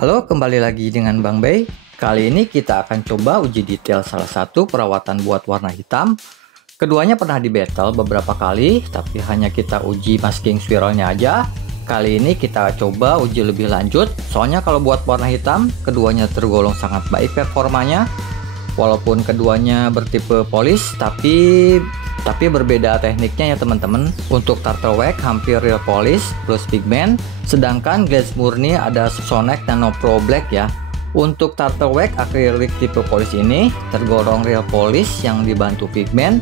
Halo, kembali lagi dengan Bang Bay. Kali ini kita akan coba uji detail salah satu perawatan buat warna hitam. Keduanya pernah di battle beberapa kali, tapi hanya kita uji masking swirlnya aja. Kali ini kita coba uji lebih lanjut, soalnya kalau buat warna hitam, keduanya tergolong sangat baik performanya. Walaupun keduanya bertipe polish, tapi berbeda tekniknya ya teman-teman. Untuk turtle wax hampir real polish plus pigment, sedangkan glaze murni ada Sonex Nano Pro Black ya. Untuk turtle wax acrylic tipe polish ini tergolong real polish yang dibantu pigment,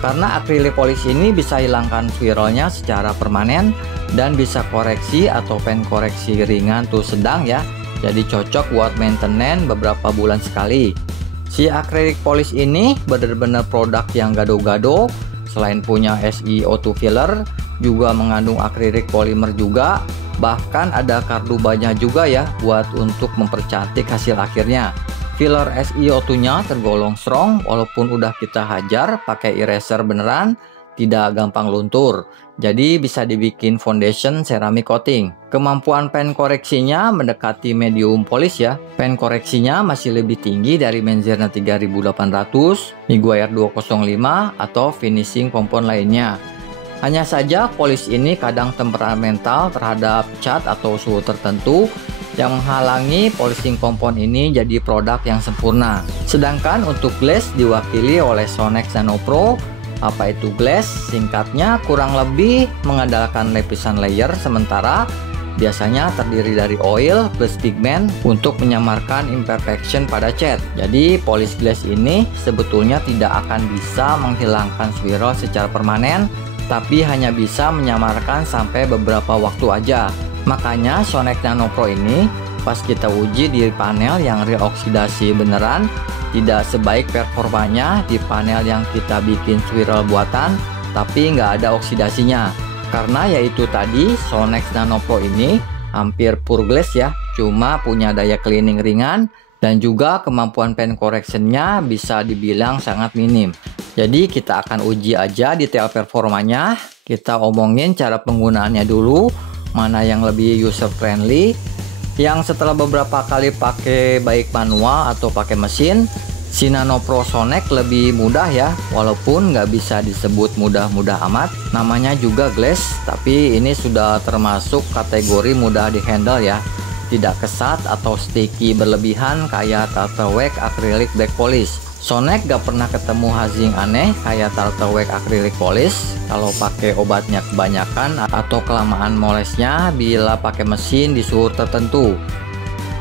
karena acrylic polish ini bisa hilangkan swirlnya secara permanen dan bisa koreksi atau pen koreksi ringan tuh sedang ya. Jadi cocok buat maintenance beberapa bulan sekali. Si acrylic polish ini benar-benar produk yang gado-gado. Selain punya SiO2 filler, juga mengandung acrylic polymer juga. Bahkan ada kardubanya juga ya buat untuk mempercantik hasil akhirnya. Filler SiO2 nya tergolong strong, walaupun udah kita hajar pakai eraser beneran, tidak gampang luntur. Jadi bisa dibikin foundation ceramic coating. Kemampuan pen koreksinya mendekati medium polish ya. Pen koreksinya masih lebih tinggi dari Menzirna 3800, Miguiar 205 atau finishing kompon lainnya. Hanya saja polish ini kadang temperamental terhadap cat atau suhu tertentu yang menghalangi polishing kompon ini jadi produk yang sempurna. Sedangkan untuk glaze diwakili oleh Sonex Nano Pro. Apa itu glaze? Singkatnya kurang lebih mengandalkan lapisan layer sementara, biasanya terdiri dari oil plus pigment untuk menyamarkan imperfection pada cat. Jadi polish glaze ini sebetulnya tidak akan bisa menghilangkan swirl secara permanen, tapi hanya bisa menyamarkan sampai beberapa waktu aja. Makanya Sonex Nano Pro ini pas kita uji di panel yang real oksidasi beneran, tidak sebaik performanya di panel yang kita bikin swirl buatan tapi nggak ada oksidasinya. Karena yaitu tadi Sonex Nano Pro ini hampir pure glaze ya, cuma punya daya cleaning ringan dan juga kemampuan pen correctionnya bisa dibilang sangat minim. Jadi kita akan uji aja detail performanya. Kita omongin cara penggunaannya dulu, mana yang lebih user friendly. Yang setelah beberapa kali pakai baik manual atau pakai mesin, si Nano Pro Sonex lebih mudah ya, walaupun nggak bisa disebut mudah-mudah amat. Namanya juga glaze, tapi ini sudah termasuk kategori mudah dihandle ya. Tidak kesat atau sticky berlebihan kayak turtle wax acrylic black polish. Sonex gak pernah ketemu hazing aneh kayak turtle wax acrylic polish kalau pakai obatnya kebanyakan atau kelamaan molesnya bila pakai mesin di suhu tertentu.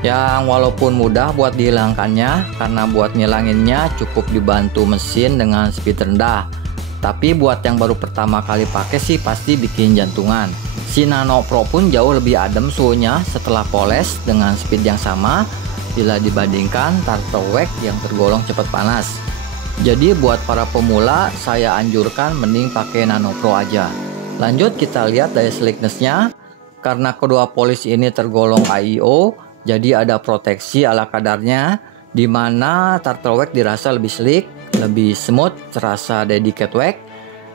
Yang walaupun mudah buat dihilangkannya karena buat ngilanginnya cukup dibantu mesin dengan speed rendah. Tapi buat yang baru pertama kali pakai sih pasti bikin jantungan. Si Nano Pro pun jauh lebih adem suhunya setelah poles dengan speed yang sama bila dibandingkan turtle wax yang tergolong cepat panas. Jadi buat para pemula saya anjurkan mending pakai Nano Pro aja. Lanjut kita lihat daya slickness-nya. Karena kedua polish ini tergolong AIO, jadi ada proteksi ala kadarnya, dimana turtle wax dirasa lebih slick, lebih smooth, terasa dedicated wax.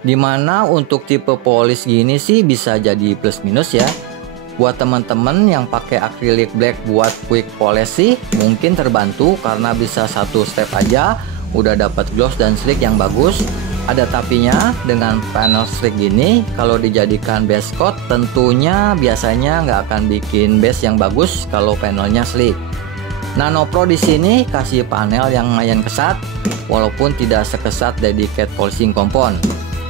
Dimana untuk tipe polish gini sih bisa jadi plus minus ya. Buat teman-teman yang pakai acrylic black buat quick polish sih mungkin terbantu karena bisa satu step aja udah dapat gloss dan slick yang bagus. Ada tapinya, dengan panel slick gini kalau dijadikan base coat tentunya biasanya nggak akan bikin base yang bagus kalau panelnya slick. Nano Pro di sini kasih panel yang lumayan kesat walaupun tidak sekesat dedicated polishing kompon.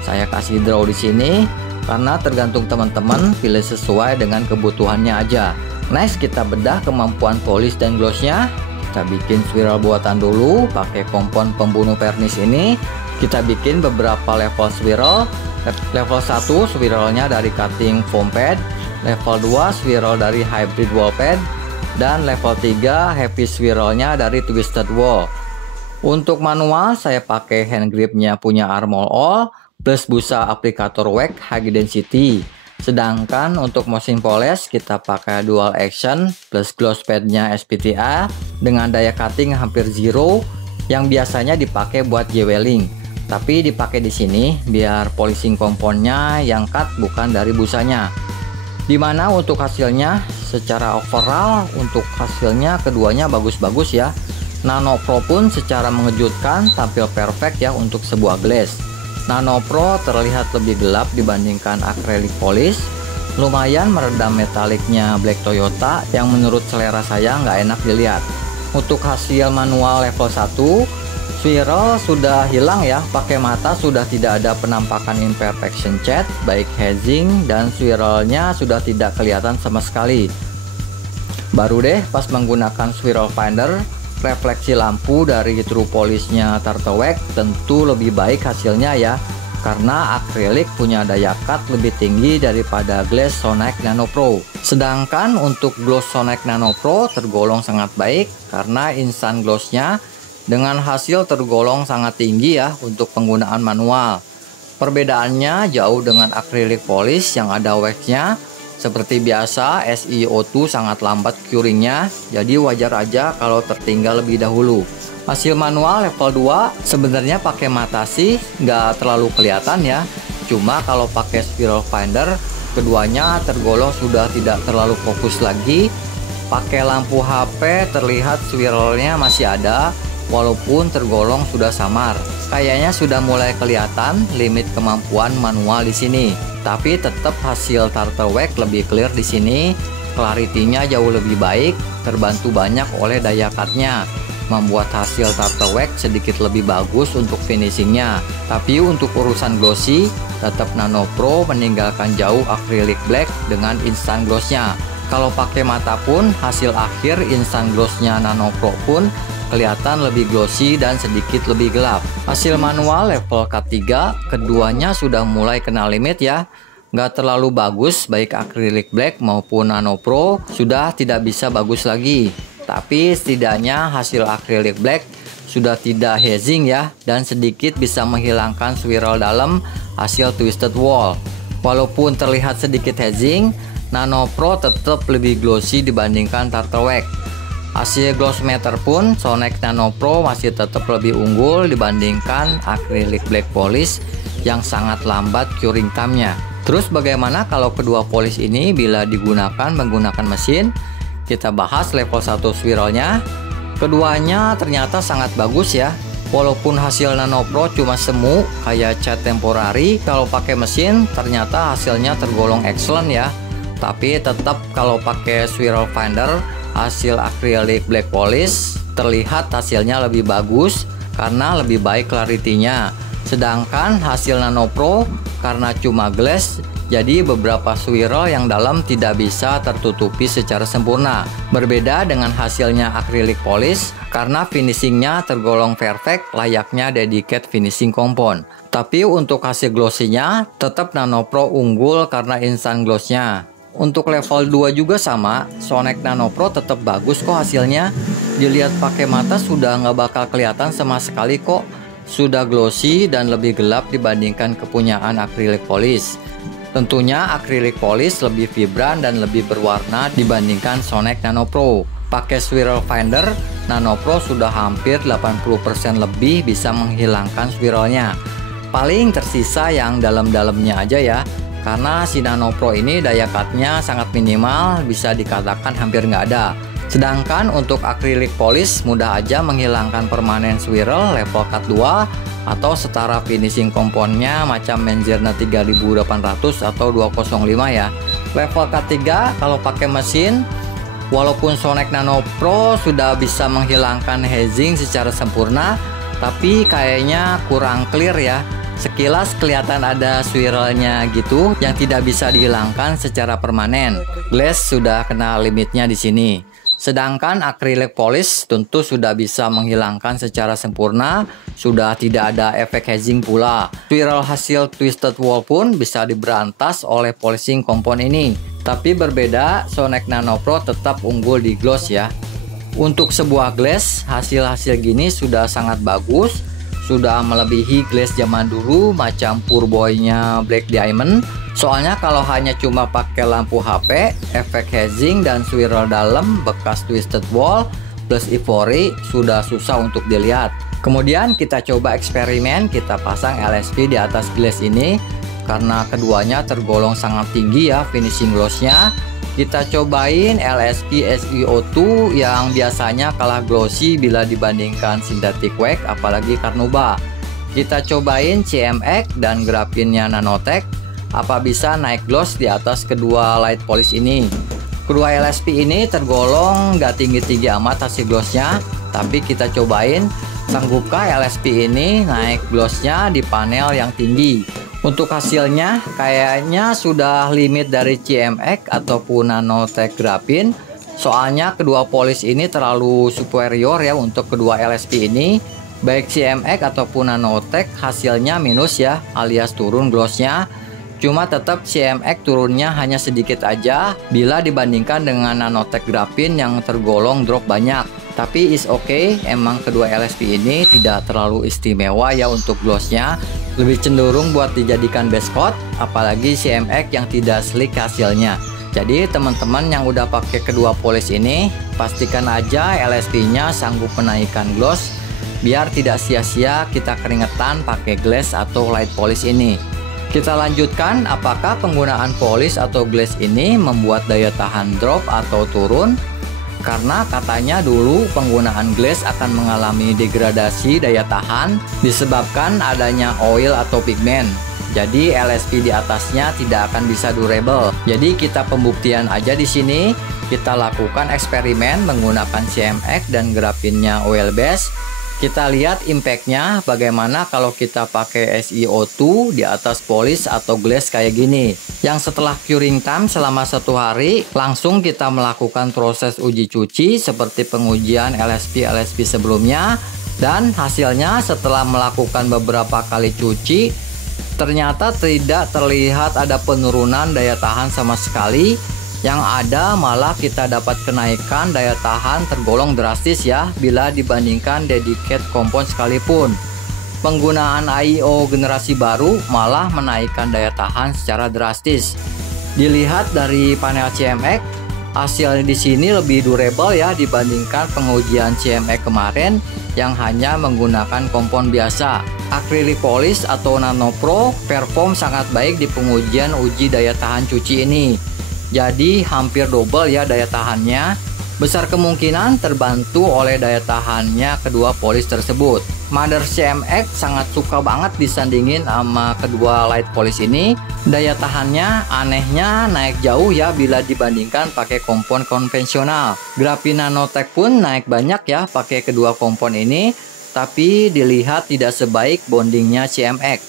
Saya kasih draw di sini karena tergantung teman-teman pilih sesuai dengan kebutuhannya aja. Next kita bedah kemampuan polish dan glossnya. Kita bikin swirl buatan dulu pakai kompon pembunuh vernis ini. Kita bikin beberapa level swirl. Level 1 swirlnya dari cutting foam pad, level 2 swirl dari hybrid wall pad, dan level 3 heavy swirlnya dari twisted wall. Untuk manual saya pakai hand gripnya punya Armor All plus busa aplikator wax high density. Sedangkan untuk motion polish kita pakai dual action plus gloss padnya SPTA dengan daya cutting hampir zero yang biasanya dipakai buat jeweling. Tapi dipakai di sini biar polishing komponnya yang cut bukan dari busanya. Dimana untuk hasilnya secara overall untuk hasilnya keduanya bagus-bagus ya. Nano Pro pun secara mengejutkan tampil perfect ya untuk sebuah glass. Nano Pro terlihat lebih gelap dibandingkan acrylic polish. Lumayan meredam metaliknya Black Toyota yang menurut selera saya nggak enak dilihat. Untuk hasil manual level 1, swirl sudah hilang ya, pakai mata sudah tidak ada penampakan imperfection cat, baik hazing dan swirlnya sudah tidak kelihatan sama sekali. Baru deh pas menggunakan swirl finder, refleksi lampu dari true polishnya Turtle Wax tentu lebih baik hasilnya ya, karena akrilik punya daya cut lebih tinggi daripada glass Sonax Nano Pro. Sedangkan untuk gloss Sonax Nano Pro tergolong sangat baik karena instant glossnya dengan hasil tergolong sangat tinggi ya untuk penggunaan manual. Perbedaannya jauh dengan acrylic polish yang ada waxnya. Seperti biasa SiO2 sangat lambat curingnya, jadi wajar aja kalau tertinggal lebih dahulu. Hasil manual level 2 sebenarnya pakai mata sih nggak terlalu kelihatan ya. Cuma kalau pakai spiral finder keduanya tergolong sudah tidak terlalu fokus lagi. Pakai lampu HP terlihat swirlnya masih ada, walaupun tergolong sudah samar. Kayaknya sudah mulai kelihatan limit kemampuan manual di sini. Tapi tetap hasil Turtle Wax lebih clear di sini. Clarity-nya jauh lebih baik, terbantu banyak oleh daya cut-nya, membuat hasil Turtle Wax sedikit lebih bagus untuk finishingnya. Tapi untuk urusan glossy, tetap Nano Pro meninggalkan jauh acrylic black dengan instant gloss-nya. Kalau pakai mata pun hasil akhir instant gloss-nya Nano Pro pun kelihatan lebih glossy dan sedikit lebih gelap. Hasil manual level K3 keduanya sudah mulai kena limit ya. Nggak terlalu bagus baik acrylic black maupun Nano Pro sudah tidak bisa bagus lagi. Tapi setidaknya hasil acrylic black sudah tidak hazing ya, dan sedikit bisa menghilangkan swirl dalam hasil twisted wall. Walaupun terlihat sedikit hazing, Nano Pro tetap lebih glossy dibandingkan Turtle Wax. Hasil gloss meter pun Sonax Nano Pro masih tetap lebih unggul dibandingkan acrylic black polish yang sangat lambat curing time-nya. Terus bagaimana kalau kedua polish ini bila digunakan menggunakan mesin? Kita bahas level 1 swirlnya. Keduanya ternyata sangat bagus ya. Walaupun hasil Nano Pro cuma semu kayak cat temporary, kalau pakai mesin ternyata hasilnya tergolong excellent ya. Tapi tetap kalau pakai swirl finder hasil acrylic black polish terlihat hasilnya lebih bagus karena lebih baik clarity-nya. Sedangkan hasil Nano Pro karena cuma glass, jadi beberapa swirl yang dalam tidak bisa tertutupi secara sempurna. Berbeda dengan hasilnya acrylic polish karena finishingnya tergolong perfect layaknya dedicated finishing compound. Tapi untuk hasil glossy-nya tetap Nano Pro unggul karena instant gloss-nya. Untuk level 2 juga sama, Sonax Nano Pro tetap bagus kok hasilnya. Dilihat pakai mata sudah nggak bakal kelihatan sama sekali kok. Sudah glossy dan lebih gelap dibandingkan kepunyaan acrylic polish. Tentunya acrylic polish lebih vibran dan lebih berwarna dibandingkan Sonax Nano Pro. Pakai swirl finder, Nano Pro sudah hampir 80% lebih bisa menghilangkan swirlnya. Paling tersisa yang dalam-dalamnya aja ya. Karena si Nano Pro ini daya cut-nya sangat minimal, bisa dikatakan hampir nggak ada. Sedangkan untuk acrylic polish mudah aja menghilangkan permanen swirl level cut 2 atau setara finishing komponnya macam Menzirna 3800 atau 205 ya. Level K3 kalau pakai mesin, walaupun Sonax Nano Pro sudah bisa menghilangkan hazing secara sempurna, tapi kayaknya kurang clear ya. Sekilas kelihatan ada swirlnya gitu yang tidak bisa dihilangkan secara permanen. Glass sudah kena limitnya di sini. Sedangkan acrylic polish tentu sudah bisa menghilangkan secara sempurna, sudah tidak ada efek hazing pula. Swirl hasil twisted wall pun bisa diberantas oleh polishing kompon ini. Tapi berbeda, Sonax Nano Pro tetap unggul di gloss ya. Untuk sebuah glass, hasil-hasil gini sudah sangat bagus. Sudah melebihi glass zaman dulu macam Purboy-nya Black Diamond. Soalnya kalau hanya cuma pakai lampu HP, efek hazing dan swirl dalam bekas twisted wall plus ivory sudah susah untuk dilihat. Kemudian kita coba eksperimen, kita pasang LSP di atas glass ini. karena keduanya tergolong sangat tinggi ya finishing glossnya. Kita cobain LSP SiO2 yang biasanya kalah glossy bila dibandingkan synthetic wax apalagi Carnauba. Kita cobain CMX dan graphinnya Nanotech, apa bisa naik gloss di atas kedua light polish ini. Kedua LSP ini tergolong gak tinggi-tinggi amat hasil glossnya, tapi kita cobain sanggupkah LSP ini naik glossnya di panel yang tinggi. Untuk hasilnya kayaknya sudah limit dari CMX ataupun Nanotech Graphene, soalnya kedua polish ini terlalu superior ya untuk kedua LSP ini. Baik CMX ataupun Nanotech hasilnya minus ya, alias turun glossnya. Cuma tetap CMX turunnya hanya sedikit aja bila dibandingkan dengan Nanotech Graphene yang tergolong drop banyak. Tapi is okay, emang kedua LSP ini tidak terlalu istimewa ya untuk glossnya, lebih cenderung buat dijadikan base coat, apalagi CMX yang tidak slick hasilnya. Jadi teman-teman yang udah pakai kedua polish ini, pastikan aja LSP-nya sanggup menaikkan gloss, biar tidak sia-sia kita keringetan pakai glaze atau light polish ini. Kita lanjutkan, apakah penggunaan polish atau glaze ini membuat daya tahan drop atau turun? Karena katanya dulu penggunaan glaze akan mengalami degradasi daya tahan disebabkan adanya oil atau pigmen. Jadi LSP di atasnya tidak akan bisa durable. Jadi kita pembuktian aja di sini. Kita lakukan eksperimen menggunakan CMX dan graphinnya oil base. Kita lihat impactnya bagaimana kalau kita pakai SiO2 di atas polish atau glaze kayak gini. Yang setelah curing time selama 1 hari, langsung kita melakukan proses uji cuci seperti pengujian LSP sebelumnya. Dan hasilnya setelah melakukan beberapa kali cuci, ternyata tidak terlihat ada penurunan daya tahan sama sekali. Yang ada malah kita dapat kenaikan daya tahan tergolong drastis ya bila dibandingkan dedicated compound sekalipun. Penggunaan AIO generasi baru malah menaikkan daya tahan secara drastis. Dilihat dari panel CMX, hasil di sini lebih durable ya dibandingkan pengujian CMX kemarin yang hanya menggunakan kompon biasa. Acrylic polish atau Nano Pro perform sangat baik di pengujian uji daya tahan cuci ini. Jadi hampir double ya daya tahannya. Besar kemungkinan terbantu oleh daya tahannya kedua polish tersebut. Mother CMX sangat suka banget disandingin sama kedua light polish ini. Daya tahannya anehnya naik jauh ya bila dibandingkan pakai kompon konvensional. Graphene Nanotech pun naik banyak ya pakai kedua kompon ini. Tapi dilihat tidak sebaik bondingnya CMX.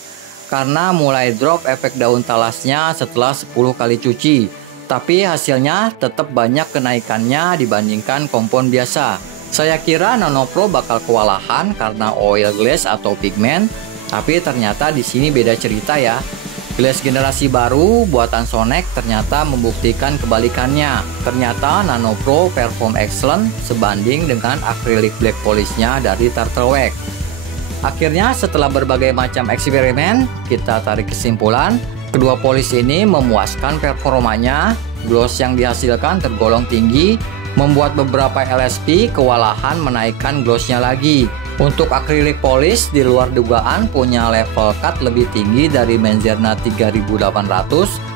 Karena mulai drop efek daun talasnya setelah 10 kali cuci. Tapi hasilnya tetap banyak kenaikannya dibandingkan kompon biasa. Saya kira Nano Pro bakal kewalahan karena oil glaze atau pigmen, tapi ternyata di sini beda cerita ya. Glaze generasi baru buatan Sonex ternyata membuktikan kebalikannya. Ternyata Nano Pro perform excellent sebanding dengan acrylic black polishnya dari Turtle Wax. Akhirnya setelah berbagai macam eksperimen, kita tarik kesimpulan kedua polish ini memuaskan performanya. Gloss yang dihasilkan tergolong tinggi, membuat beberapa LSP kewalahan menaikkan glossnya lagi. Untuk acrylic polish di luar dugaan punya level cut lebih tinggi dari Menzerna 3800, 205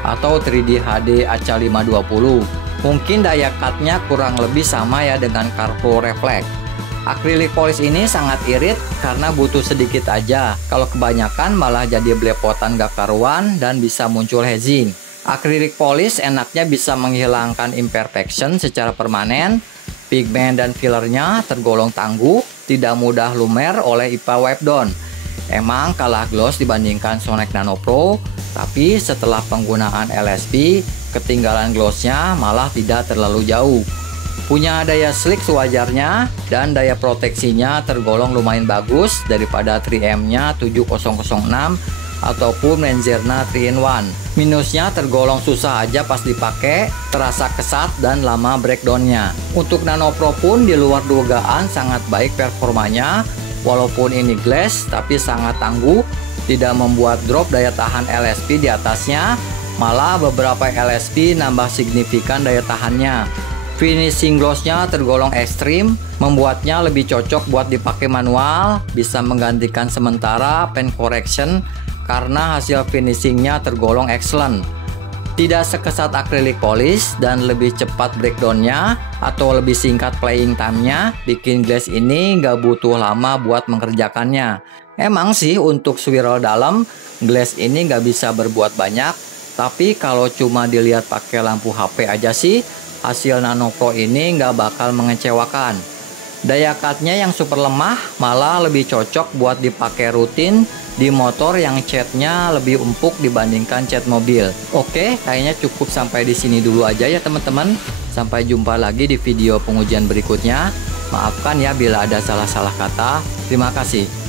atau 3D HD Aca 520. Mungkin daya cutnya kurang lebih sama ya dengan Carpro Reflex. Acrylic polish ini sangat irit karena butuh sedikit aja. Kalau kebanyakan malah jadi belepotan gak karuan dan bisa muncul hazing. Acrylic polish enaknya bisa menghilangkan imperfection secara permanen. Pigmen dan fillernya tergolong tangguh, tidak mudah lumer oleh IPA wipe down. Emang kalah gloss dibandingkan Sonex Nano Pro, tapi setelah penggunaan LSP, ketinggalan glossnya malah tidak terlalu jauh. Punya daya slick sewajarnya dan daya proteksinya tergolong lumayan bagus daripada 3M-nya 7006 ataupun Menzerna 3-in-1. Minusnya tergolong susah aja pas dipakai, terasa kesat dan lama breakdownnya. Untuk Nano Pro pun di luar dugaan sangat baik performanya, walaupun ini glass tapi sangat tangguh, tidak membuat drop daya tahan LSP di atasnya, malah beberapa LSP nambah signifikan daya tahannya. Finishing glossnya tergolong ekstrim, membuatnya lebih cocok buat dipakai manual, bisa menggantikan sementara pen correction karena hasil finishingnya tergolong excellent. Tidak sekesat acrylic polish dan lebih cepat breakdownnya atau lebih singkat playing time-nya, bikin glass ini nggak butuh lama buat mengerjakannya. Emang sih untuk swirl dalam, glass ini nggak bisa berbuat banyak, tapi kalau cuma dilihat pakai lampu HP aja sih, hasil Nano Pro ini nggak bakal mengecewakan. Daya cutnya yang super lemah malah lebih cocok buat dipakai rutin di motor yang catnya lebih empuk dibandingkan cat mobil. Oke, kayaknya cukup sampai di sini dulu aja ya teman-teman. Sampai jumpa lagi di video pengujian berikutnya. Maafkan ya bila ada salah-salah kata. Terima kasih.